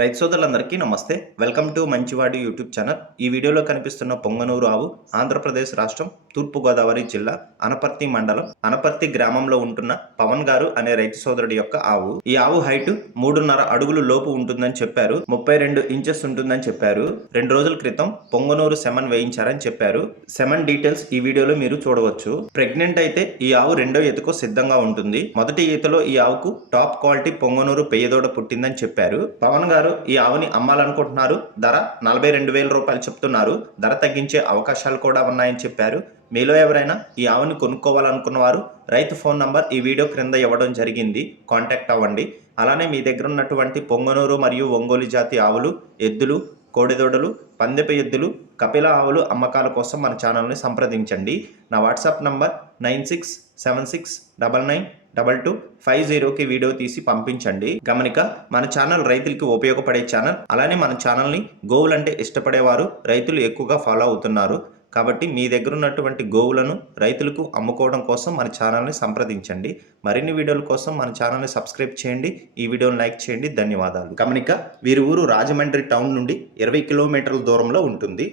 రైతు సోదరులందరికీ నమస్తే. వెల్కమ్ టు మంచివాడి యూట్యూబ్ ఛానల్. ఈ వీడియోలో కనిపిస్తున్న పొంగనూరు ఆవు ఆంధ్రప్రదేశ్ రాష్ట్రం తూర్పుగోదావరి జిల్లా అనపర్తి మండలం. అనపర్తి గ్రామంలో ఉంటున్న పవన్ గారు అనే రైతు సోదరుడి యొక్క ఆవు. ఈ ఆవు హైట్ మూడున్నర అడుగులు లోపు ఉంటుందని చెప్పారు. ముప్పై రెండు ఇంచెస్ ఉంటుందని చెప్పారు. రెండు రోజుల క్రితం పొంగనూరు సెమన్ వేయించారని చెప్పారు. సెమన్ డీటెయిల్స్ ఈ వీడియోలో మీరు చూడవచ్చు. ప్రెగ్నెంట్ అయితే ఈ ఆవు రెండో ఈతకు సిద్ధంగా ఉంటుంది. మొదటి ఈతలో ఈ ఆవుకు టాప్ క్వాలిటీ పొంగనూరు పెయ్యదోడ పుట్టిందని చెప్పారు. పవన్ గారు ఈ ఆవుని అమ్మాలనుకుంటున్నారు. ధర నలభై రెండు వేల రూపాయలు చెప్తున్నారు. ధర తగ్గించే అవకాశాలు కూడా ఉన్నాయని చెప్పారు. మీలో ఎవరైనా ఈ ఆవుని కొనుక్కోవాలనుకున్న వారు రైతు ఫోన్ నంబర్ ఈ వీడియో క్రింద ఇవ్వడం జరిగింది. కాంటాక్ట్ అవ్వండి. అలానే మీ దగ్గర ఉన్నటువంటి పొంగనూరు మరియు ఒంగోలు జాతి ఆవులు ఎద్దులు కోడిదొడలు పందెప ఎద్దులు కపిల ఆవులు అమ్మకాల కోసం మన ఛానల్ని సంప్రదించండి. నా WhatsApp number nine six seven six double nine double two five జీరోకి వీడియో తీసి పంపించండి. గమనిక మన ఛానల్ రైతులకి ఉపయోగపడే ఛానల్ అలానే మన ఛానల్ని గోవులంటే ఇష్టపడేవారు రైతులు ఎక్కువగా ఫాలో అవుతున్నారు. కాబట్టి మీ దగ్గర ఉన్నటువంటి గోవులను రైతులకు అమ్ముకోవడం కోసం మన ఛానల్ని సంప్రదించండి. మరిన్ని వీడియోల కోసం మన ఛానల్ని సబ్స్క్రైబ్ చేయండి. ఈ వీడియోని లైక్ చేయండి. ధన్యవాదాలు. గమనిక వీరి ఊరు రాజమండ్రి టౌన్ నుండి ఇరవై కిలోమీటర్ల దూరంలో ఉంటుంది.